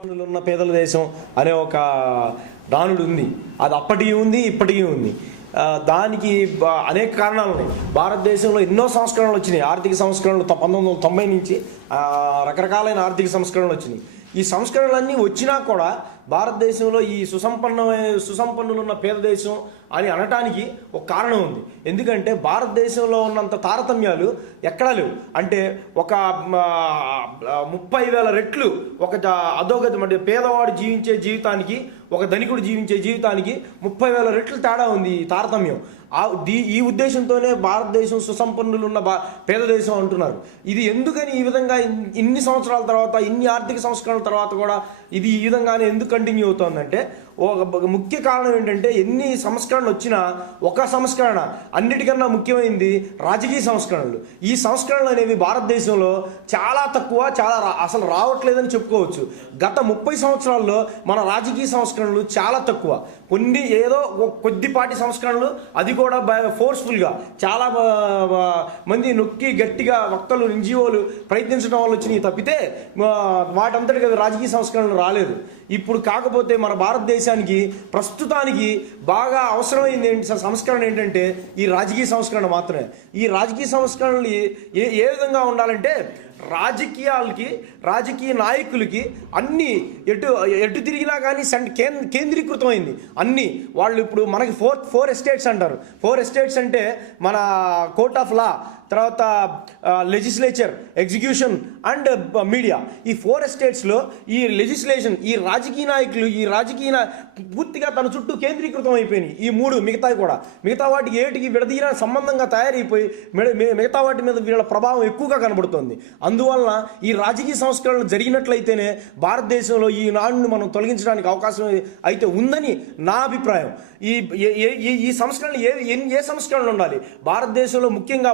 ఉన్న పేదల దేశం అనే ఒక నానుడు ఉంది. అది అప్పటికి ఉంది, ఇప్పటికీ ఉంది. దానికి అనేక కారణాలు ఉన్నాయి. భారతదేశంలో ఎన్నో సంస్కరణలు వచ్చినాయి. ఆర్థిక సంస్కరణలు 1990 నుంచి రకరకాలైన ఆర్థిక సంస్కరణలు వచ్చినాయి. ఈ సంస్కరణలన్నీ వచ్చినా కూడా భారతదేశంలో ఈ సుసంపన్నులు ఉన్న పేద దేశం అని అనటానికి ఒక కారణం ఉంది. ఎందుకంటే భారతదేశంలో ఉన్నంత తారతమ్యాలు ఎక్కడా లేవు. అంటే ఒక 30,000 రెట్లు ఒక అధోగతి, అంటే పేదవాడు జీవించే జీవితానికి ఒక ధనికుడు జీవించే జీవితానికి 30,000 రెట్లు తేడా ఉంది ఈ తారతమ్యం. ఈ ఉద్దేశంతోనే భారతదేశం సుసంపన్నులు ఉన్న పేద దేశం అంటున్నారు. ఇది ఎందుకని ఈ విధంగా ఇన్ని సంవత్సరాల తర్వాత, ఇన్ని ఆర్థిక సంస్కరణల తర్వాత కూడా ఇది ఈ విధంగానే ఎందుకు కంటిన్యూ అవుతుందంటే, ఒక ముఖ్య కారణం ఏంటంటే, ఎన్ని సంస్కరణలు వచ్చినా ఒక సంస్కరణ అన్నిటికన్నా ముఖ్యమైనది రాజకీయ సంస్కరణలు. ఈ సంస్కరణలు అనేవి భారతదేశంలో చాలా తక్కువ, అసలు రావట్లేదని చెప్పుకోవచ్చు. గత 30 సంవత్సరాల్లో మన రాజకీయ సంస్కరణలు చాలా తక్కువ. కొన్ని ఏదో కొద్దిపాటి సంస్కరణలు, అది కూడా ఫోర్స్ఫుల్గా చాలా మంది నొక్కి గట్టిగా వక్తలు, ఎన్జిఓలు ప్రయత్నించడం వల్ల వచ్చినాయి తప్పితే వాటంతటికి రాజకీయ సంస్కరణలు రాలేదు. ఇప్పుడు కాకపోతే మన భారతదేశానికి ప్రస్తుతానికి బాగా అవసరమైంది సంస్కరణ ఏంటంటే ఈ రాజకీయ సంస్కరణ మాత్రమే. ఈ రాజకీయ సంస్కరణలు ఏ విధంగా ఉండాలంటే, రాజకీయ నాయకులకి అన్ని ఎటు తిరిగినా కానీ కేంద్రీకృతమైంది అన్ని. వాళ్ళు ఇప్పుడు మనకి ఫోర్ ఎస్టేట్స్ అంటారు. 4 ఎస్టేట్స్ అంటే మన కోర్ట్ ఆఫ్ లా, తర్వాత లెజిస్లేచర్, ఎగ్జిక్యూషన్ అండ్ మీడియా. ఈ 4 ఎస్టేట్స్లో ఈ లెజిస్లేషన్, ఈ రాజకీయ నాయకులు, పూర్తిగా తన చుట్టూ కేంద్రీకృతం అయిపోయినాయి. ఈ 3 మిగతా వాటికి ఏటికి విడదీయన సంబంధంగా తయారైపోయి మిగతా వాటి మీద వీళ్ళ ప్రభావం ఎక్కువగా కనబడుతుంది. అందువలన ఈ రాజకీయ సంస్కరణలు జరిగినట్లయితేనే భారతదేశంలో ఈ నాడుని మనం తొలగించడానికి అవకాశం అయితే ఉందని నా అభిప్రాయం. ఈ సంస్కరణలు ఏ సంస్కరణలు ఉండాలి భారతదేశంలో? ముఖ్యంగా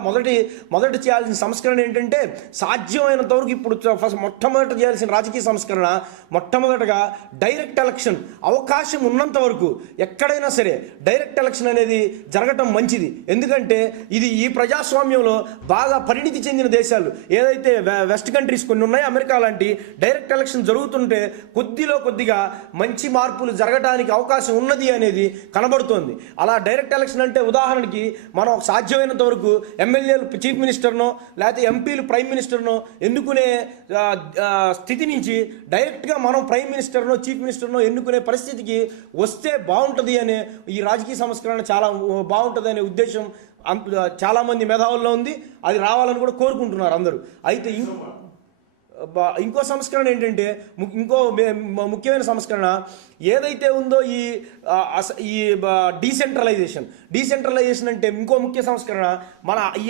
మొదట చేయాల్సిన సంస్కరణ ఏంటంటే, సాధ్యమైనంత వరకు ఇప్పుడు మొట్టమొదట చేయాల్సిన రాజకీయ సంస్కరణ, మొట్టమొదటగా డైరెక్ట్ ఎలక్షన్. అవకాశం ఉన్నంత వరకు ఎక్కడైనా సరే డైరెక్ట్ ఎలక్షన్ అనేది జరగటం మంచిది. ఎందుకంటే ఇది ఈ ప్రజాస్వామ్యంలో బాగా పరిణితి చెందిన దేశాలు ఏదైతే వెస్ట్ కంట్రీస్ కొన్ని ఉన్నాయి, అమెరికా లాంటి, డైరెక్ట్ ఎలక్షన్ జరుగుతుంటే కొద్దిగా మంచి మార్పులు జరగడానికి అవకాశం ఉన్నది అనేది కనబడుతోంది. అలా డైరెక్ట్ ఎలక్షన్ అంటే, ఉదాహరణకి మనం సాధ్యమైనంత వరకు ఎమ్మెల్యేలు చీఫ్ మినిస్టర్నో లేకపోతే ఎంపీలు ప్రైమ్ మినిస్టర్నో ఎన్నుకునే స్థితి నుంచి డైరెక్ట్గా మనం ప్రైమ్ మినిస్టర్నో చీఫ్ మినిస్టర్నో ఎన్నుకునే పరిస్థితికి వస్తే బాగుంటుంది అనే, ఈ రాజకీయ సంస్కరణ చాలా బాగుంటుంది అనే ఉద్దేశం చాలామంది మేధావుల్లో ఉంది. అది రావాలని కూడా కోరుకుంటున్నారు అందరూ. అయితే ఇంకో సంస్కరణ ఏంటంటే, ఇంకో ముఖ్యమైన సంస్కరణ ఏదైతే ఉందో ఈ డీసెంట్రలైజేషన్ అంటే ఇంకో ముఖ్య సంస్కరణ. మన ఈ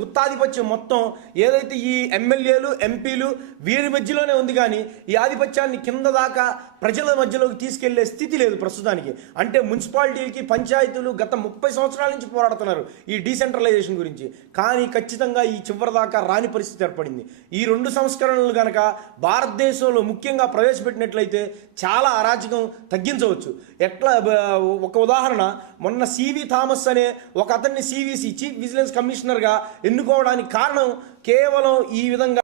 గుత్తాధిపత్యం మొత్తం ఏదైతే ఈ ఎమ్మెల్యేలు, ఎంపీలు వీరి మధ్యలోనే ఉంది, కానీ ఈ ఆధిపత్యాన్ని కింద దాకా ప్రజల మధ్యలోకి తీసుకెళ్లే స్థితి లేదు ప్రస్తుతానికి. అంటే మున్సిపాలిటీలకి, పంచాయతీలు గత 30 సంవత్సరాల నుంచి పోరాడుతున్నారు ఈ డీసెంట్రలైజేషన్ గురించి, కానీ ఖచ్చితంగా ఈ చివరి దాకా రాని పరిస్థితి ఏర్పడింది. ఈ 2 సంస్కరణలు కనుక భారతదేశంలో ముఖ్యంగా ప్రవేశపెట్టినట్లయితే చాలా అరాచకం తగ్గించవచ్చు. ఒక ఉదాహరణ, మొన్న సివి థామస్ అనే ఒక అతన్ని సివిసి, చీఫ్ విజిలెన్స్ కమిషనర్గా ఎన్నుకోవడానికి కారణం కేవలం ఈ విధంగా